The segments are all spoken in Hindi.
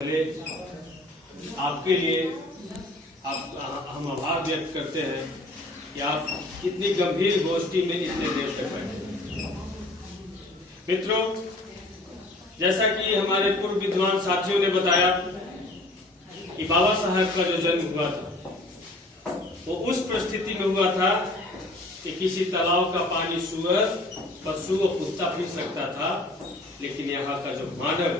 पहले आपके लिए हम आभार व्यक्त करते हैं कि आप इतनी गंभीर गोष्ठी में इतने देर तक बैठे। मित्रों, जैसा कि हमारे पूर्व विद्वान साथियों ने बताया कि बाबा साहब का जो जन्म हुआ था वो उस परिस्थिति में हुआ था कि किसी तालाब का पानी सुअर, पशु और कुत्ता पी सकता था, लेकिन यहाँ का जो मानव,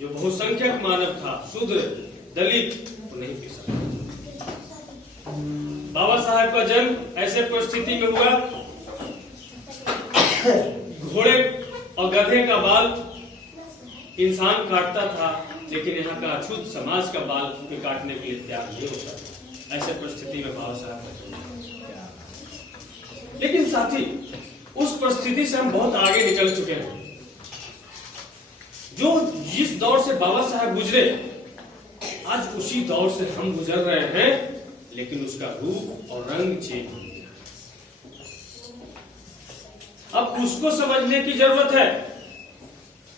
जो बहुसंख्यक मानव था, शूद्र दलित, वो नहीं पी सकता। बाबा साहब का जन्म ऐसे परिस्थिति में हुआ, घोड़े और गधे का बाल इंसान काटता था, लेकिन यहाँ का अछूत समाज का बाल काटने के लिए तैयार नहीं होता था। ऐसे परिस्थिति में बाबा साहब का जन्म। लेकिन साथी, उस परिस्थिति से हम बहुत आगे निकल चुके हैं। जो जिस दौर से बाबा साहब गुजरे, आज उसी दौर से हम गुजर रहे हैं, लेकिन उसका रूप और रंग चेंज हो गया। अब उसको समझने की जरूरत है।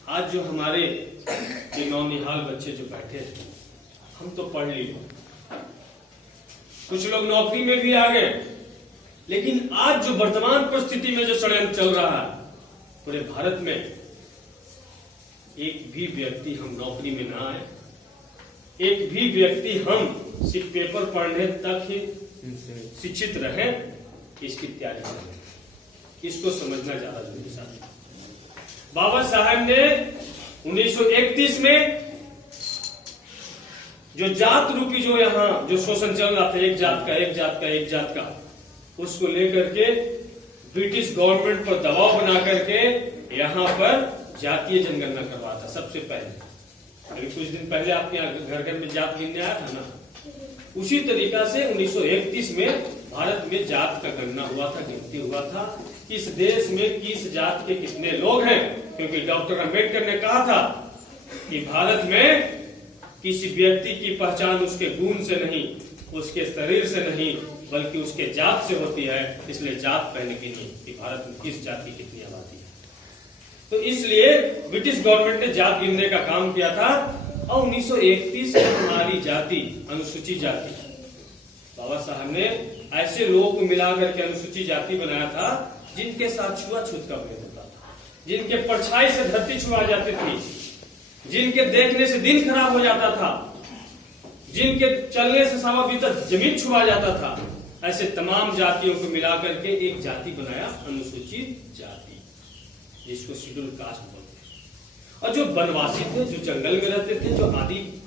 आज जो हमारे नौनिहाल बच्चे जो बैठे हैं, हम तो पढ़ लिए, कुछ लोग नौकरी में भी आ गए, लेकिन आज जो वर्तमान परिस्थिति में जो षड्यंत्र चल रहा है पूरे भारत में, एक भी व्यक्ति हम नौकरी में ना आए, एक भी व्यक्ति हम सिर्फ पेपर पढ़ने तक ही शिक्षित रहे, इसकी तैयारी करें। इसको समझना ज्यादा जरूरी है। बाबा साहब ने 1931 में जो जात रूपी जो यहाँ जो शोषण चल रहा था, एक जात का एक जात का एक जात का, उसको लेकर के ब्रिटिश गवर्नमेंट पर दबाव बना करके यहाँ पर जातीय जनगणना करवाया था सबसे पहले। अभी कुछ दिन पहले आपके घर घर में जात गिनने आया था ना, उसी तरीका से 1931 में भारत में जात का गणना हुआ था, गिनती हुआ था। किस देश में किस जात के कितने लोग हैं, क्योंकि डॉक्टर अंबेडकर ने कहा था कि भारत में किसी व्यक्ति की पहचान उसके गुण से नहीं, उसके शरीर से नहीं, बल्कि उसके जात से होती है। इसलिए जात पहले की नहीं कि भारत में किस जात की कितनी आबादी है। तो इसलिए ब्रिटिश गवर्नमेंट ने जात गिनने का काम किया था, और 1931 में हमारी जाति अनुसूचित जाति, बाबा साहब ने ऐसे लोगों को मिलाकर के अनुसूचित जाति बनाया था जिनके साथ छुआछूत का भेद होता था, जिनके परछाई से धरती छुआ जाती थी, जिनके देखने से दिन खराब हो जाता था, जिनके चलने से सावा भीतर जमीन छुआ जाता था। ऐसे तमाम जातियों को मिलाकर के एक जाति बनाया, अनुसूचित जाति, जिसको शेड्यूल कास्ट बोलते हैं। और जो वनवासी थे, जो जंगल में रहते थे, जो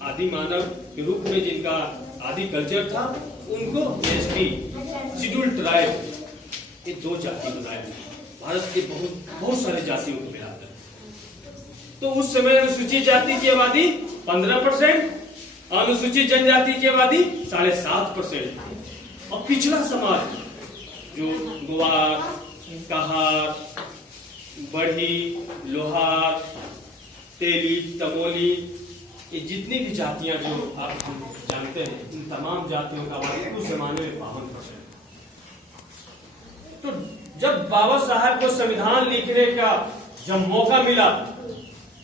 आदि मानव के रूप में जिनका आदि कल्चर था, उनको एसटी शेड्यूल ट्राइब, ये दो जाति बनाए भारत के बहुत सारे जातियों को मिलाकर। तो उस समय अनुसूचित जाति की आबादी 15%, अनुसूचित जनजाति की आबादी 7.5%, और पिछड़ा समाज जो गुवार, कहार, बढ़ी, लोहार, तेली, तमोली, ये जितनी भी जातियां जो आप जानते हैं, इन तमाम जातियों का आबादी उस जमाने में 52%। तो जब बाबा साहब को संविधान लिखने का जब मौका मिला,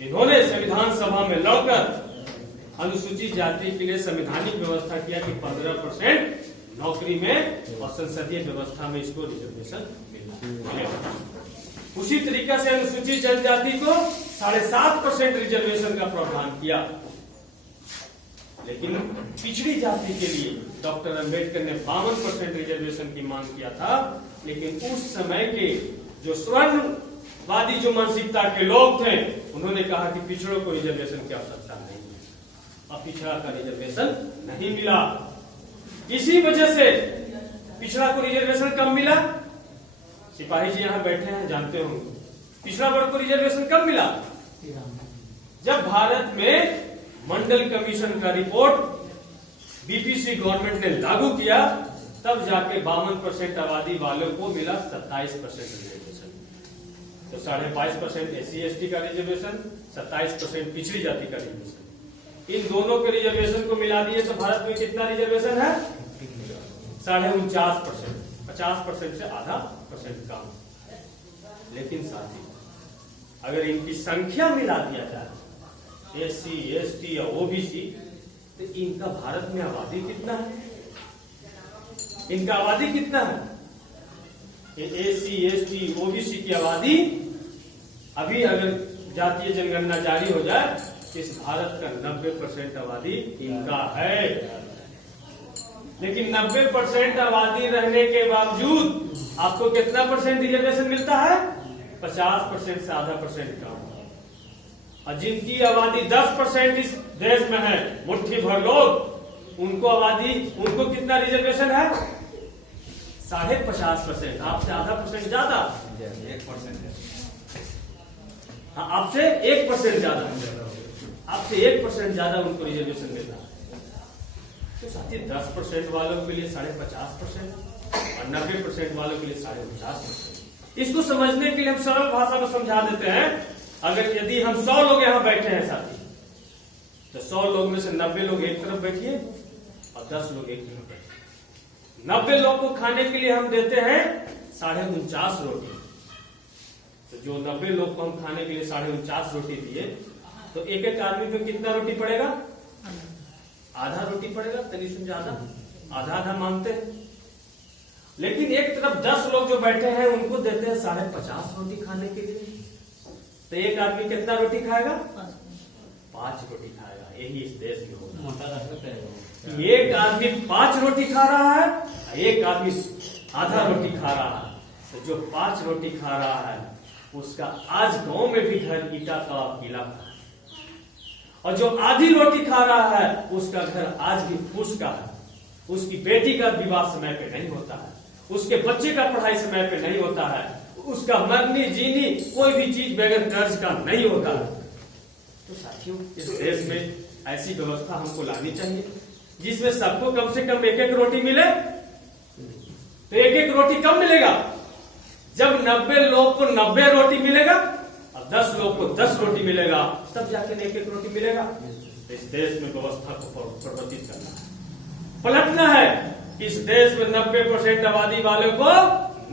इन्होंने संविधान सभा में लड़कर अनुसूचित जाति के लिए संवैधानिक व्यवस्था किया कि 15% नौकरी में और संसदीय व्यवस्था में इसको रिजर्वेशन मिलेगा। उसी तरीका से अनुसूचित जनजाति को 7.5% रिजर्वेशन का प्रावधान किया। लेकिन पिछड़ी जाति के लिए डॉक्टर अंबेडकर ने 52% रिजर्वेशन की मांग किया था। लेकिन उस समय के जो स्वर्णवादी जो मानसिकता के लोग थे, उन्होंने कहा कि पिछड़ों को रिजर्वेशन की आवश्यकता नहीं है, अब पिछड़ा का रिजर्वेशन नहीं मिला। इसी वजह से पिछड़ा को रिजर्वेशन कब मिला? सिपाही जी यहाँ बैठे हैं, जानते होंगे पिछड़ा वर्ग को रिजर्वेशन कब मिला? जब भारत में मंडल कमीशन का रिपोर्ट बीपीसी गवर्नमेंट ने लागू किया, तब जाके 52% आबादी वालों को मिला 27% रिजर्वेशन। तो 22.5% SC ST का रिजर्वेशन, 27% पिछड़ी जाति का रिजर्वेशन। इन दोनों के रिजर्वेशन को मिला दिए तो भारत में कितना रिजर्वेशन है? 49%, 50% से आधा % कम। लेकिन साथ ही अगर इनकी संख्या मिला दिया जाए SC, ST या OBC, तो इनका भारत में आबादी कितना है? इनका आबादी कितना है? SC, ST, OBC की आबादी अभी अगर जातीय जनगणना जारी हो जाए तो इस भारत का 90% आबादी इनका है। लेकिन 90% आबादी रहने के बावजूद आपको कितना परसेंट रिजर्वेशन मिलता है? 50% से आधा परसेंट कम। और जिनकी आबादी 10% इस देश में है, मुट्ठी भर लोग, उनको कितना रिजर्वेशन है? 50.5%। आपसे आधा परसेंट ज्यादा, 1% है। हाँ, आपसे 1% ज्यादा, आपसे 1% ज्यादा उनको रिजर्वेशन मिल रहा है। तो साथी 10% वालों के लिए 50.5% और 90% वालों के लिए 49%। इसको समझने के लिए हम सरल भाषा में समझा देते हैं। अगर यदि हम 100 लोग यहाँ बैठे हैं साथी, तो 100 लोग में से 90 लोग एक तरफ बैठिए और 10 लोग एक तरफ बैठिए। 90 लोग को खाने के लिए हम देते हैं 49.5 रोटी। तो जो 90 लोग को हम खाने के लिए 49.5 रोटी दिए, तो एक एक आदमी पे कितना रोटी पड़ेगा? आधा रोटी पड़ेगा, तनिक ज्यादा, आधा आधा मांगते हैं। लेकिन एक तरफ 10 लोग जो बैठे हैं उनको देते हैं 50.5 रोटी खाने के लिए, तो एक आदमी कितना रोटी खाएगा? 5 रोटी खाएगा। यही इस देश में होगा। एक आदमी 5 रोटी खा रहा है, एक आदमी आधा रोटी खा रहा है। तो जो 5 रोटी खा रहा है उसका आज गांव में भी घर ईटा का पीला का, और जो आधी रोटी खा रहा है उसका घर आज भी फूस का है। उसकी बेटी का विवाह समय पे नहीं होता है, उसके बच्चे का पढ़ाई समय पे नहीं होता है, उसका मरनी जीनी कोई भी चीज बगैर कर्ज का नहीं होता है। तो साथियों, इस देश में ऐसी व्यवस्था हमको लानी चाहिए जिसमें सबको कम से कम एक एक रोटी मिले। तो एक एक रोटी कब मिलेगा? जब 90 लोग को 90 रोटी मिलेगा और 10 लोग को 10 रोटी मिलेगा, तब जाके एक एक रोटी मिलेगा। इस देश में व्यवस्था को परिवर्तित करना है, पलटना है। इस देश में 90% आबादी वाले को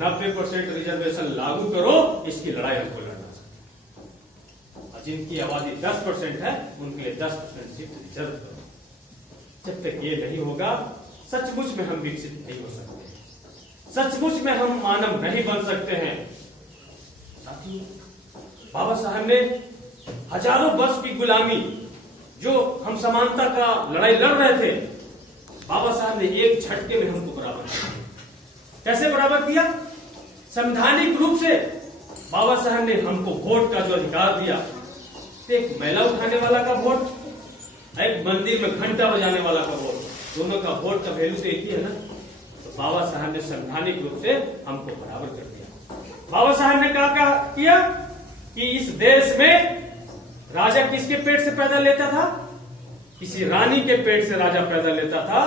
90% रिजर्वेशन लागू करो। इसकी लड़ाई हमको लड़ना चाहिए। और जिनकी आबादी 10% है उनके लिए 10% सीट रिजर्व करो। जब तक ये नहीं होगा, सचमुच में हम विकसित नहीं हो सकते, सचमुच में हम मानव नहीं बन सकते हैं। साथियों, बाबा साहब ने हजारों वर्ष की गुलामी, जो हम समानता का लड़ाई लड़ रहे थे, बाबा साहब ने एक झटके में हमको बराबर किया। कैसे बराबर किया? संवैधानिक रूप से बाबा साहब ने हमको वोट का जो अधिकार दिया। एक मैला उठाने वाला का वोट, एक मंदिर में घंटा बजाने वाला का वोट, दोनों का वोट का वैल्यू तो एक ही है ना। तो बाबा साहब ने संवैधानिक रूप से हमको बराबर कर दिया। बाबा साहब ने क्या किया कि इस देश में राजा किसके पेट से पैदा लेता था? किसी रानी के पेट से राजा पैदा लेता था।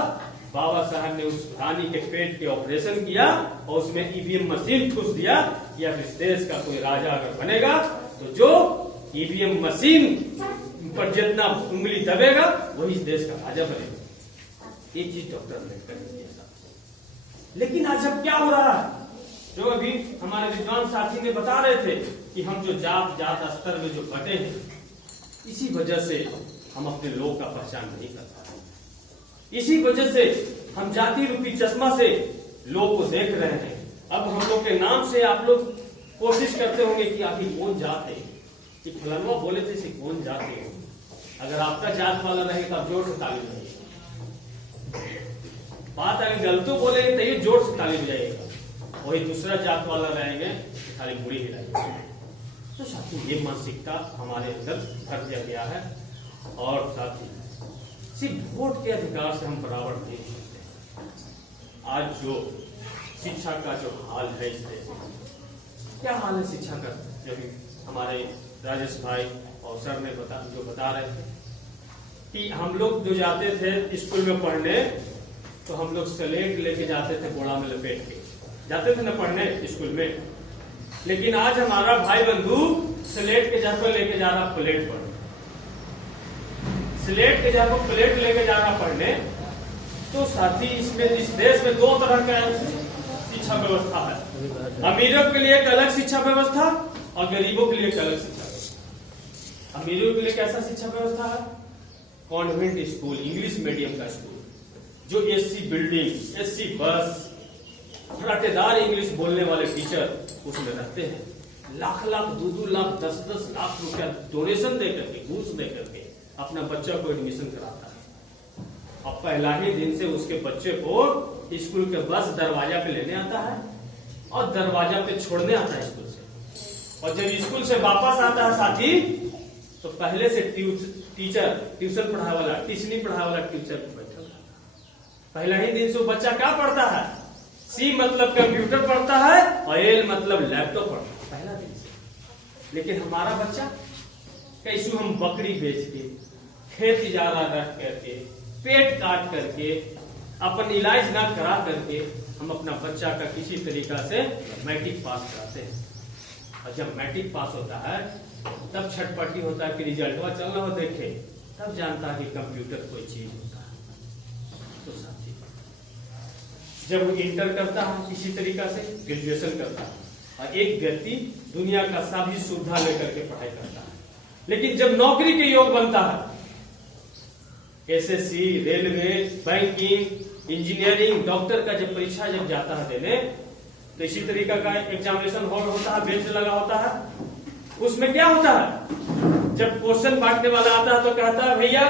बाबा साहब ने उस रानी के पेट के ऑपरेशन किया और उसमें ईवीएम मशीन ठूस दिया कि अब इस देश का कोई राजा अगर बनेगा तो जो ईवीएम मशीन पर जितना उंगली दबेगा वही इस देश का राजा बनेगा। एक चीज डॉक्टर अम्बेडकर ने किया था। लेकिन आज अब क्या हो रहा है, जो अभी हमारे विद्वान साथी ने बता रहे थे कि हम जो जात स्तर में जो बटे हैं, इसी वजह से हम अपने लोग का पहचान नहीं कर पा रहे। इसी वजह से हम जाति रूपी चश्मा से लोग को देख रहे हैं। अब हम लोग के नाम से आप लोग कोशिश करते होंगे कि आखिर कौन जात है, कि फलाना बोले थे कौन जात है। अगर आपका जात वाला रहे तो आप जोर से ताली बजाइएगा। बात अगर गलतों बोलेंगे तो ये जोर से ताली बजाइएगा। वही दूसरा जात वाला रहेंगे तो खाली मुड़ी हिलाइएगा। तो साथी, ये मानसिकता हमारे अंदर भर दिया गया है। और साथी, सिर्फ वोट के अधिकार से हम बराबर नहीं सकते। आज जो शिक्षा का जो हाल है इस देश में, क्या हाल है शिक्षा का? जब हमारे राजेश भाई और सर ने जो बता रहे थे कि हम लोग जो जाते थे स्कूल में पढ़ने, तो हम लोग स्लेट लेके जाते थे, बोड़ा में लपेट के जाते थे ना पढ़ने स्कूल में। लेकिन आज हमारा भाई बंधु स्लेट के जगह लेके जा रहा प्लेट पढ़ने, स्लेट के जगह प्लेट लेके जा रहा पढ़ने। तो साथी, इसमें इस देश में दो तरह का शिक्षा व्यवस्था है। अमीरों के लिए एक अलग शिक्षा व्यवस्था और गरीबों के लिए एक अलग शिक्षा व्यवस्था। अमीरों के लिए कैसा शिक्षा व्यवस्था है? कॉन्वेंट स्कूल, इंग्लिश मीडियम का स्कूल, जो एसी बिल्डिंग, एसी बस, फराटेदार इंग्लिश बोलने वाले टीचर उसमें रहते हैं। लाख लाख, 2-2 लाख, 10-10 लाख रुपया डोनेशन दे करके, घूस दे करके अपना बच्चा को एडमिशन कराता है। अब पहला ही दिन से उसके बच्चे को स्कूल के बस दरवाजा पे लेने आता है और दरवाजा पे छोड़ने आता है स्कूल से। और जब स्कूल से वापस आता है साथी, तो पहले से टीचर, ट्यूशन पढ़ाने वाला, ट्यूशनी पढ़ाने वाला टीचर बैठा था। पहला ही दिन से वो बच्चा क्या पढ़ता है? सी मतलब कंप्यूटर पढ़ता है और एल मतलब लैपटॉप पढ़ता है पहला दिन से। लेकिन हमारा बच्चा कैसे हम बकरी बेच के, खेत इजारा रख करके, पेट काट करके, अपन इलाज ना करा करके हम अपना बच्चा का किसी तरीका से मैट्रिक पास कराते हैं। और जब मैट्रिक पास होता है तब छटपटी होता है कि रिजल्ट चल रहा हो देखे, तब जानता है कि कंप्यूटर कोई चीज होता है। तो साथी, जब वो इंटर करता है किसी तरीका से, ग्रेजुएशन करता है, और एक व्यक्ति दुनिया का सभी सुविधा लेकर के पढ़ाई करता है, लेकिन जब नौकरी के योग बनता है, SSC, railway, banking, engineering, doctor का जब परीक्षा जब जाता है देने, तो इसी तरीका का एग्जामिनेशन हॉल होता है, बेंच लगा होता है। उसमें क्या होता है? जब क्वेश्चन बांटने वाला आता है तो कहता है भैया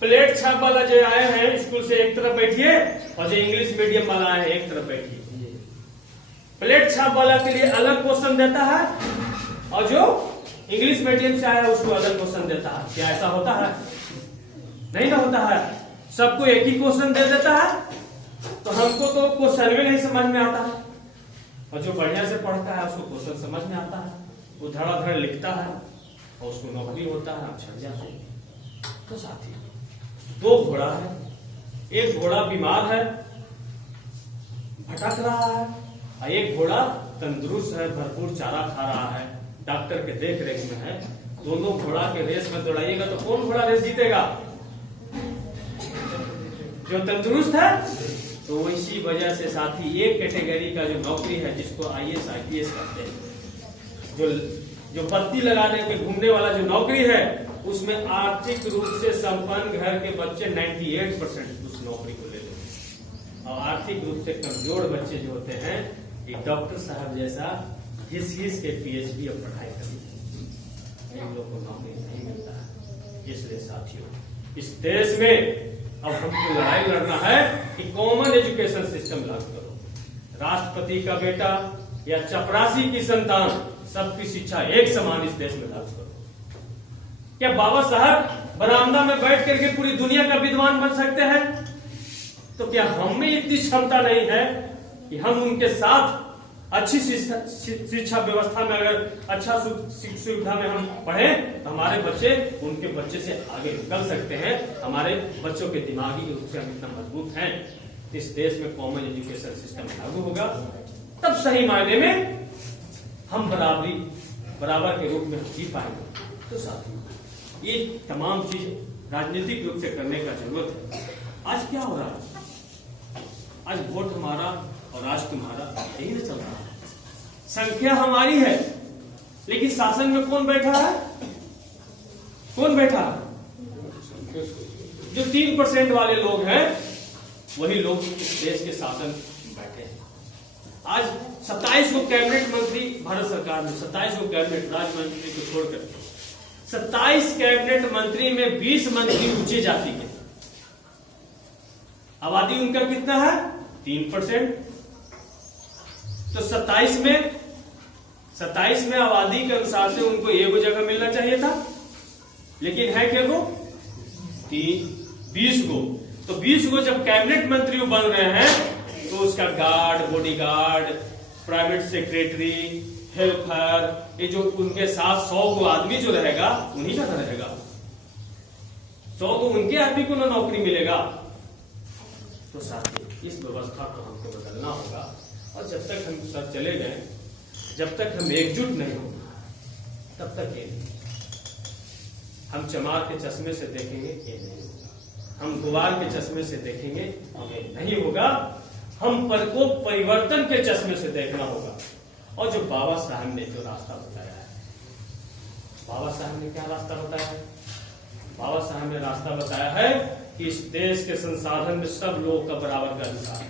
प्लेट छाप वाला जो आए हैं स्कूल से एक तरफ बैठिए, और जो इंग्लिश मीडियम वाला आए हैं एक तरफ बैठिए। प्लेट छाप वाला के लिए अलग क्वेश्चन देता है और जो इंग्लिश मीडियम से आया उसको अलग क्वेश्चन देता है। क्या ऐसा होता है? नहीं ना होता है। सबको एक ही क्वेश्चन दे देता है, तो हमको तो क्वेश्चन भी नहीं समझ में आता है, और जो बढ़िया से पढ़ता है उसको क्वेश्चन समझ में आता है, वो धड़ाधड़ लिखता है और उसको नौकरी होता है, छट जाते हैं। तो साथी, 2 घोड़ा है, एक घोड़ा बीमार है, भटक रहा है, और एक घोड़ा तंदुरुस्त है, भरपूर चारा खा रहा है, डॉक्टर के देख रेख में है। दोनों घोड़ा के रेस में दौड़ाइएगा तो कौन घोड़ा रेस जीतेगा? जो तंदुरुस्त है। तो इसी वजह से साथी, एक कैटेगरी का जो नौकरी है जिसको IAS IPS कहते हैं, जो बत्ती लगाने पे घूमने वाला जो नौकरी है, उसमें आर्थिक रूप से संपन्न घर के बच्चे 98% उस नौकरी को ले लेते हैं, और आर्थिक रूप से कमजोर बच्चे जो होते हैं, एक डॉक्टर साहब जैसा घिस के PhD और पढ़ाई करते हैं, इन लोग को नौकरी नहीं मिलता है। इसलिए साथियों, इस देश में अब हमको लड़ाई लड़ना है कि कॉमन एजुकेशन सिस्टम लागू करो। राष्ट्रपति का बेटा या चपरासी की संतान, सबकी शिक्षा एक समान इस देश में लागू करो। क्या बाबा साहब बरामदा में बैठ करके पूरी दुनिया का विद्वान बन सकते हैं? तो क्या हम में इतनी क्षमता नहीं है कि हम उनके साथ अच्छी शिक्षा व्यवस्था में, अगर अच्छा सुविधा में हम पढ़े, तो हमारे बच्चे उनके बच्चे से आगे निकल सकते हैं। हमारे बच्चों के दिमागी रूप से हम इतना मजबूत हैं। इस देश में कॉमन एजुकेशन सिस्टम लागू होगा, तब सही मायने में हम बराबर के रूप में जी पाएंगे। तो साथियों, ये तमाम चीज राजनीतिक रूप से करने का जरूरत है। आज क्या हो रहा है? आज वोट हमारा और आज तुम्हारा, यही चल रहा है। संख्या हमारी है, लेकिन शासन में कौन बैठा है? कौन बैठा है? जो 3% वाले लोग हैं, वही लोग इस देश के शासन में बैठे हैं। आज 27 को कैबिनेट मंत्री भारत सरकार में, 27 को कैबिनेट राज्य मंत्री को छोड़कर 27 कैबिनेट मंत्री में 20 मंत्री ऊंची जाति के। आबादी उनका कितना है? 3%। तो 27 में आबादी के अनुसार से उनको एगो जगह मिलना चाहिए था, लेकिन है क्या? 20 गो। तो 20 गो जब कैबिनेट मंत्री बन रहे हैं, तो उसका guard, bodyguard, private secretary, helper, ये जो उनके साथ 100 गो आदमी जो रहेगा, उन्हीं का रहेगा। 100 तो उनके आदमी को ना नौकरी मिलेगा। तो साथियों, इस व्यवस्था को हमको बदलना होगा, और जब तक हम सब चले गए, जब तक हम एकजुट नहीं होंगे, तब तक ये नहीं। हम चमार के चश्मे से देखेंगे, ये नहीं होगा। हम गुवार के चश्मे से देखेंगे, हमें नहीं होगा। हम पर को परिवर्तन के चश्मे से देखना होगा। और जो बाबा साहब ने जो रास्ता बताया है, बाबा साहब ने क्या रास्ता बताया है? बाबा साहब ने रास्ता बताया है कि इस देश के संसाधन में सब लोग का बराबर का अधिकार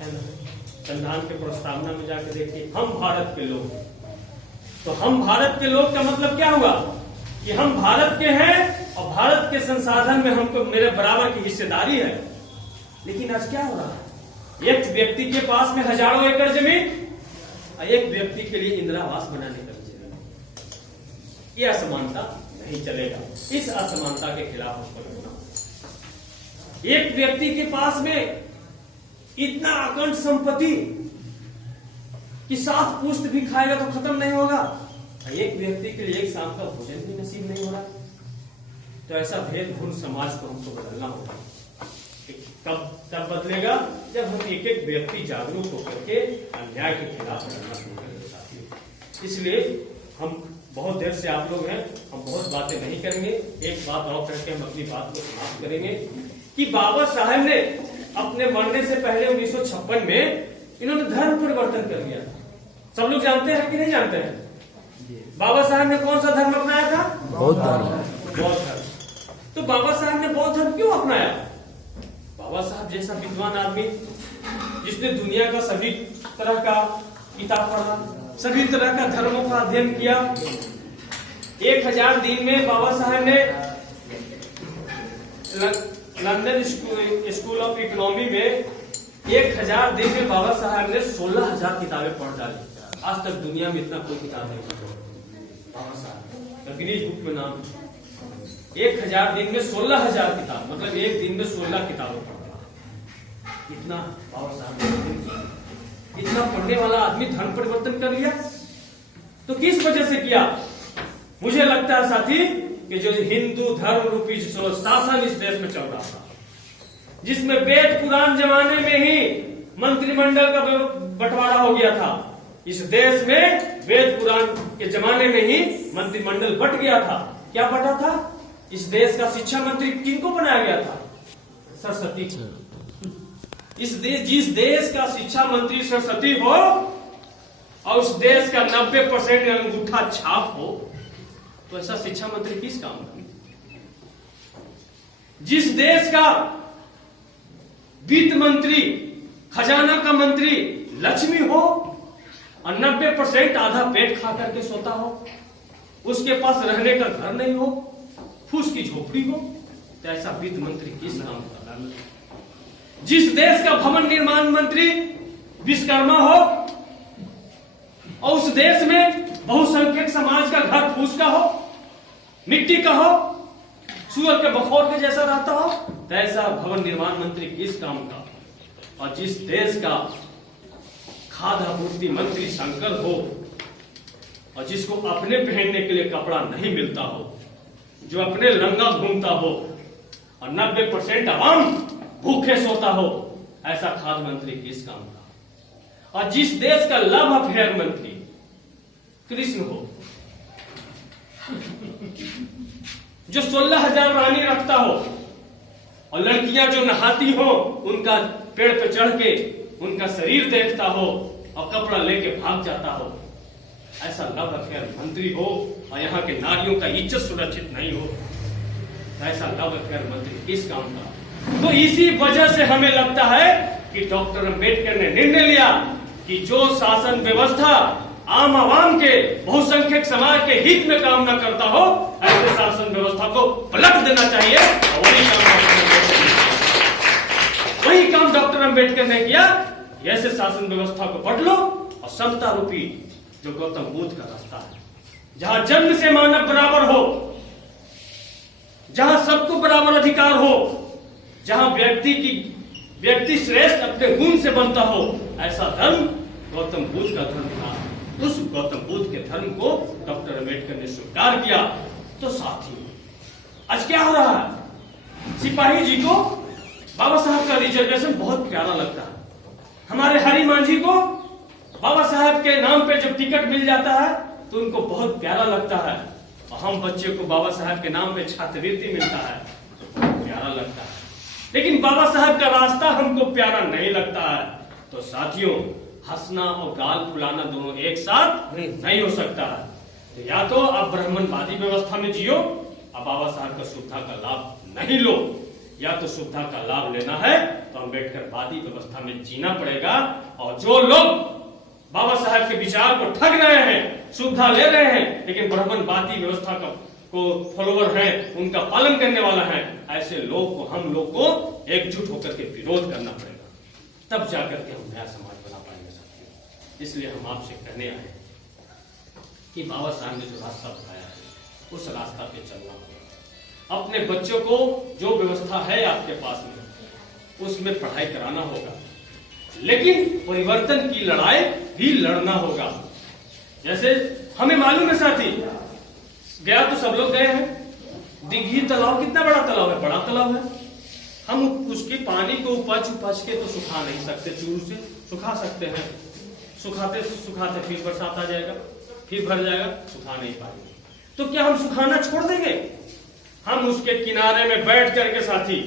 है ना। संविधान के प्रस्तावना में जाकर देखिए, हम भारत के लोग। तो हम भारत के लोग का मतलब क्या हुआ कि हम भारत के हैं और भारत के संसाधन में हमको मेरे बराबर की हिस्सेदारी है। लेकिन आज क्या हो रहा है? एक व्यक्ति के पास में हजारों एकड़ जमीन और एक व्यक्ति के लिए इंदिरा आवास बनाने का विषय। यह असमानता नहीं चलेगा। इस असमानता के खिलाफ हमको लड़ना। एक व्यक्ति के पास में इतना अखंड संपत्ति कि 7 पुश्त भी खाएगा तो खत्म नहीं होगा, एक व्यक्ति के लिए एक शाम का भोजन भी नसीब नहीं हो रहा। तो ऐसा भेदपूर्ण समाज को हमको बदलना होगा। तब बदलेगा जब हम एक एक व्यक्ति जागरूक होकर के अन्याय के खिलाफ लड़ना शुरू करेंगे। इसलिए हम बहुत देर से आप लोग हैं, हम बहुत बातें नहीं करेंगे। एक बात और करके हम अपनी बात को समाप्त करेंगे कि बाबा साहब ने अपने मरने से पहले 1956 में इन्होंने धर्म परिवर्तन कर लिया था। सब लोग जानते हैं कि नहीं जानते हैं? बाबा साहब ने कौन सा धर्म अपनाया था? बौद्ध धर्म। बौद्ध धर्म। तो बाबा साहब ने बौद्ध धर्म क्यों अपनाया? बाबा साहब जैसा विद्वान आदमी जिसने दुनिया का सभी तरह का किताब पढ़ा, सभी तरह का धर्मों का अध्ययन किया, 1000 दिन में बाबा साहब ने लंदन स्कूल ऑफ इकोनॉमी में 1000 दिन में बाबा साहब ने 16,000 किताबें पढ़ डाली। आज तक दुनिया में इतना कोई किताब नहीं पढ़ा बाबा साहब। गिनीज बुक में नाम 1000 दिन में 16,000 किताब, मतलब एक दिन में 16 किताबें पढ़ा। इतना बाबा साहब ने, इतना पढ़ने वाला आदमी धर्म परिवर्तन कर लिया। तो किस वजह से किया? मुझे लगता है साथी कि जो हिंदू धर्म रूपी जो शासन इस देश में चल रहा था, जिसमें वेद पुराण जमाने में ही मंत्रिमंडल का बंटवारा हो गया था। इस देश में वेद पुराण के जमाने में ही मंत्रिमंडल बट गया था। क्या बटा था? इस देश का शिक्षा मंत्री किनको बनाया गया था? सरस्वती को। जिस देश का शिक्षा मंत्री सरस्वती हो और उस देश का 90% अंगूठा छाप हो, तो ऐसा शिक्षा मंत्री किस काम का? जिस देश का वित्त मंत्री, खजाना का मंत्री लक्ष्मी हो और 90% आधा पेट खा करके सोता हो, उसके पास रहने का घर नहीं हो, फूस की झोपड़ी हो, तो ऐसा वित्त मंत्री किस काम का? जिस देश का भवन निर्माण मंत्री विश्वकर्मा हो और उस देश में बहुसंख्यक समाज का घर फूस का हो, मिट्टी का हो, सूअर के बखौर के जैसा रहता हो, तो ऐसा भवन निर्माण मंत्री किस काम का? और जिस देश का खाद्य आपूर्ति मंत्री शंकर हो और जिसको अपने पहनने के लिए कपड़ा नहीं मिलता हो, जो अपने लंगा घूमता हो और 90% आवाम भूखे सोता हो, ऐसा खाद्य मंत्री किस काम का? और जिस देश का लव अफेयर मंत्री कृष्ण हो, जो 16,000 रानी रखता हो और लड़कियां जो नहाती हो उनका पेड़ पे चढ़ के उनका शरीर देखता हो और कपड़ा लेके भाग जाता हो, ऐसा लव अफेयर मंत्री हो और यहाँ के नारियों का इज्जत सुरक्षित नहीं हो, ऐसा लव अफेयर मंत्री किस काम का? तो इसी वजह से हमें लगता है कि डॉक्टर अंबेडकर ने निर्णय लिया कि जो शासन व्यवस्था आम आवाम के बहुसंख्यक समाज के हित में काम न करता हो, ऐसे शासन व्यवस्था को पलट देना चाहिए। वही काम डॉक्टर अंबेडकर ने किया। ऐसे शासन व्यवस्था को बदलो और समता रूपी जो गौतम बुद्ध का रास्ता है, जहां जन्म से मानव बराबर हो, जहां सबको बराबर अधिकार हो, जहां व्यक्ति श्रेष्ठ अपने गुण से बनता हो, ऐसा धर्म गौतम बुद्ध का धर्म था। उस गौतम बुद्ध के धर्म को डॉक्टर अंबेडकर ने स्वीकार किया। तो साथियों, आज क्या हो रहा है? सिपाही जी को बाबा साहब का रिजर्वेशन बहुत प्यारा लगता है। हमारे हरि मांझी को बाबा साहब के नाम पे जब टिकट मिल जाता है तो उनको बहुत प्यारा लगता है, और हम बच्चे को बाबा साहब के नाम पे छात्रवृत्ति मिलता है तो बहुत प्यारा लगता है। लेकिन बाबा साहब का रास्ता हमको प्यारा नहीं लगता है। तो साथियों, हंसना और गाल फुलाना दोनों एक साथ नहीं हो सकता है। तो या तो आप ब्राह्मणवादी व्यवस्था में जियो, अब बाबा साहब का सुविधा का लाभ नहीं लो, या तो सुविधा का लाभ लेना है तो अम्बेडकरवादी व्यवस्था में जीना पड़ेगा। और जो लोग बाबा साहब के विचार को ठग रहे हैं, सुविधा ले रहे हैं, लेकिन ब्राह्मणवादी व्यवस्था का को फॉलोवर हैं, उनका पालन करने वाला है, ऐसे लोग को हम लोग को एकजुट होकर के विरोध करना पड़ेगा, तब जाकर के हम नया समाज बना पाएंगे साथियों। इसलिए हम आपसे कहने आए हैं कि बाबा साहब ने जो रास्ता बताया है उस रास्ता पे चलना होगा। अपने बच्चों को जो व्यवस्था है आपके पास में उसमें पढ़ाई कराना होगा, लेकिन परिवर्तन की लड़ाई भी लड़ना होगा। जैसे हमें मालूम है साथी, गया तो सब लोग गए हैं, दिघी तालाब कितना बड़ा तालाब है, बड़ा तालाब है। हम उसके पानी को उपच के तो सुखा नहीं सकते, चूर से सुखा सकते हैं, सुखाते सुखाते फिर बरसात आ जाएगा, फिर भर जाएगा, सुखा नहीं पाएंगे। तो क्या हम सुखाना छोड़ देंगे? हम उसके किनारे में बैठ करके साथी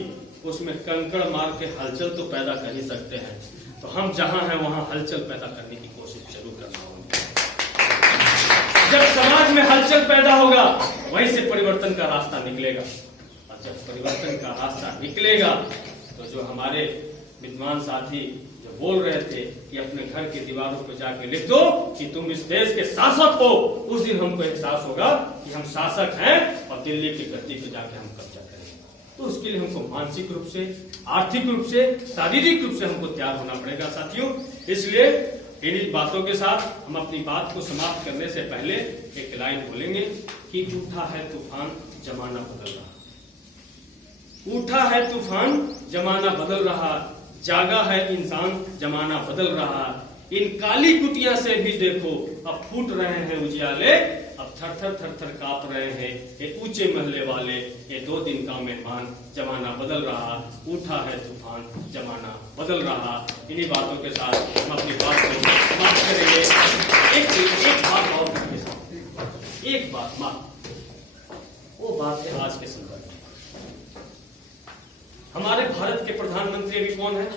उसमें कंकड़ मार के हलचल तो पैदा कर ही सकते हैं। तो हम जहां हैं वहां हलचल पैदा करने की कोशिश जरूर करना होगी। जब समाज में हलचल पैदा होगा वहीं से परिवर्तन का रास्ता निकलेगा, और जब परिवर्तन का रास्ता निकलेगा तो जो हमारे विद्वान साथी जो बोल रहे थे कि अपने घर की दीवारों पर जाके लिख दो कि तुम इस देश के शासक हो, उस दिन हमको एहसास होगा कि हम शासक हैं और दिल्ली की गद्दी पे जाके हम कब्जा करेंगे। तो उसके लिए हमको मानसिक रूप से, आर्थिक रूप से, शारीरिक रूप से हमको तैयार होना पड़ेगा साथियों। इसलिए इन्हीं बातों के साथ हम अपनी बात को समाप्त करने से पहले एक लाइन बोलेंगे कि उठा है तूफान जमाना बदल रहा, उठा है तूफान जमाना बदल रहा, जागा है इंसान जमाना बदल रहा। इन काली कुटिया से भी देखो अब फूट रहे हैं उजियाले, अब थर थर थर थर कांप रहे हैं ये ऊंचे महले वाले, ये 2 दिन का मेहमान जमाना बदल रहा, उठा है तूफान जमाना बदल रहा। इन्हीं बातों के साथ हम अपनी बात को समाप्त करेंगे। एक बात और के साथ, एक बात मात्र, वो बात है आज के संदर्भ में। हमारे भारत के प्रधानमंत्री अभी कौन है?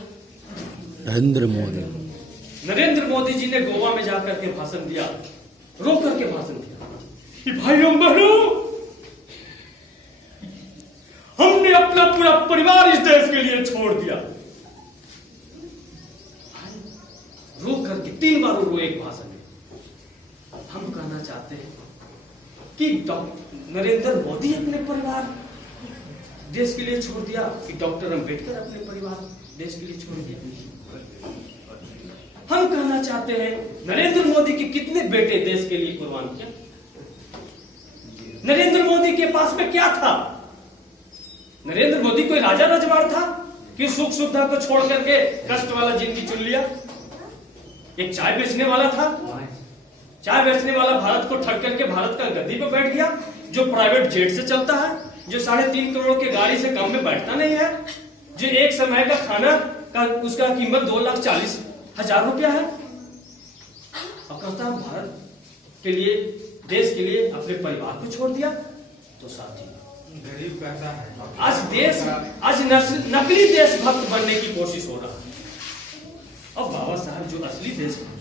नरेंद्र मोदी। नरेंद्र मोदी जी ने गोवा में जाकर के भाषण दिया, रो करके भाषण दिया कि भाइयों बहनों, हमने अपना पूरा परिवार इस देश के लिए छोड़ दिया। रो करके 3 बार रो एक भाषण में। हम कहना चाहते हैं कि नरेंद्र मोदी अपने परिवार देश के लिए छोड़ दिया कि डॉक्टर अंबेडकर अपने परिवार देश के लिए छोड़ दिया। हम कहना चाहते हैं नरेंद्र मोदी के कितने बेटे देश के लिए कुर्बान किया? नरेंद्र मोदी के पास में क्या था? नरेंद्र मोदी कोई राजा रजवाड़ था कि सुख सुविधा को छोड़ करके कष्ट वाला जिंदगी चुन लिया? एक चाय बेचने वाला था, चाय बेचने वाला भारत को ठग करके भारत का गद्दी पर बैठ गया, जो प्राइवेट जेट से चलता है, जो 3.5 करोड़ के गाड़ी से कम में बैठता नहीं है, जो एक समय का खाना का उसका कीमत 2,40,000 रुपया है, और कहता हम भारत के लिए, देश के लिए अपने परिवार को छोड़ दिया। तो साथी गरीब कहता है आज देश, आज नकली देशभक्त बनने की कोशिश हो रहा है। अब बाबा साहब जो असली देशभक्त,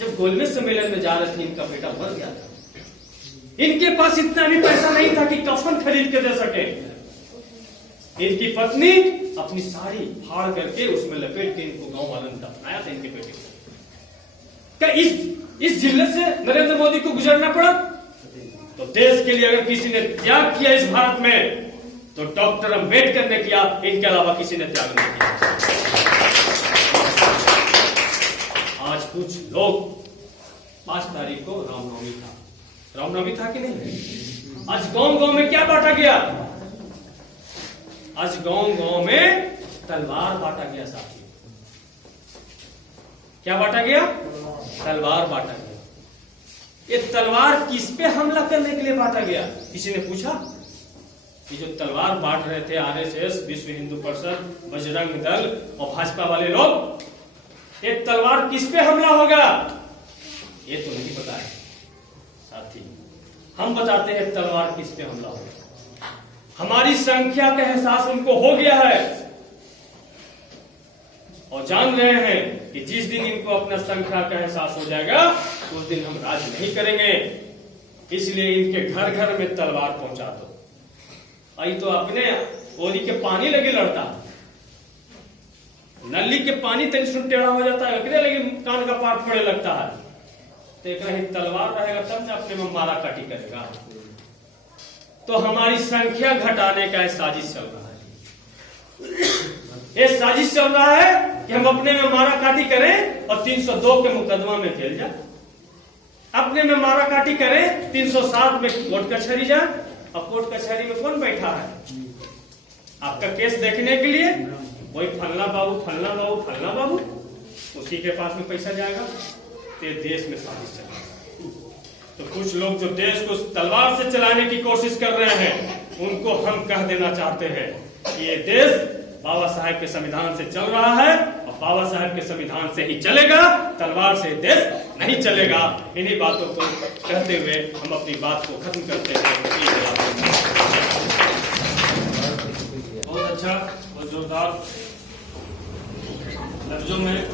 जब गोलमेज सम्मेलन में जा रहे थे, इनका बेटा मर गया था, इनके पास इतना भी पैसा नहीं था कि कफन खरीद के दे सके। इनकी पत्नी अपनी साड़ी फाड़ करके उसमें लपेट के इनको गांव वालों ने दफनाया था, इनके बेटे को। क्या इस जिल्लत से नरेंद्र मोदी को गुजरना पड़ा? तो देश के लिए अगर किसी ने त्याग किया इस भारत में तो डॉक्टर अंबेडकर ने किया, इनके अलावा किसी ने त्याग नहीं किया। आज कुछ लोग, 5 तारीख को रामनवमी था, रामनवमी था कि नहीं? आज गांव-गांव में क्या बांटा गया? आज गांव-गांव में तलवार बांटा गया साथी। क्या बांटा गया? तलवार बांटा गया। ये तलवार किस पे हमला करने के लिए बांटा गया? किसी ने पूछा? ये जो तलवार बांट रहे थे आरएसएस, विश्व हिंदू परिषद, बजरंग दल और भाजपा वाले लोग, ये तलवार किस पे हमला होगा ये तो नहीं पता है साथी। हम बताते हैं तलवार किस पे हमला होगा। हमारी संख्या का एहसास उनको हो गया है और जान रहे हैं कि जिस दिन इनको अपना संख्या का एहसास हो जाएगा उस दिन हम राज नहीं करेंगे। इसलिए इनके घर घर में तलवार पहुंचा दो। आई तो अपने ओरी के पानी लगे लड़ता, नली के पानी तेरी सुन टेढ़ा हो जाता है, अकेले लगे कान का पार फोड़े लगता है। तो एक रही तलवार रहेगा तब न अपने में मारा काटी करेगा। तो हमारी संख्या घटाने का साजिश चल रहा है। ये साजिश चल रहा है कि हम अपने में मारा काटी करें और 302 के मुकदमा में जेल जाए, अपने में मारा काटी करें, 307 में कोर्ट कचहरी जाए। अब कोर्ट कचहरी में कौन बैठा है आपका केस देखने के लिए? वही फलना बाबू फलना बाबू फलना बाबू, उसी के पास में पैसा जाएगा। तो देश में साजिश चल रहा है। तो कुछ लोग जो देश को तलवार से चलाने की कोशिश कर रहे हैं, उनको हम कह देना चाहते हैं कि ये देश बाबा साहेब के संविधान से चल रहा है और बाबा साहेब के संविधान से ही चलेगा, तलवार से देश नहीं चलेगा। इन्हीं बातों को कहते हुए हम अपनी बात को खत्म करते हैं। बहुत अच्छा, बहुत जोरदार लफ्जों में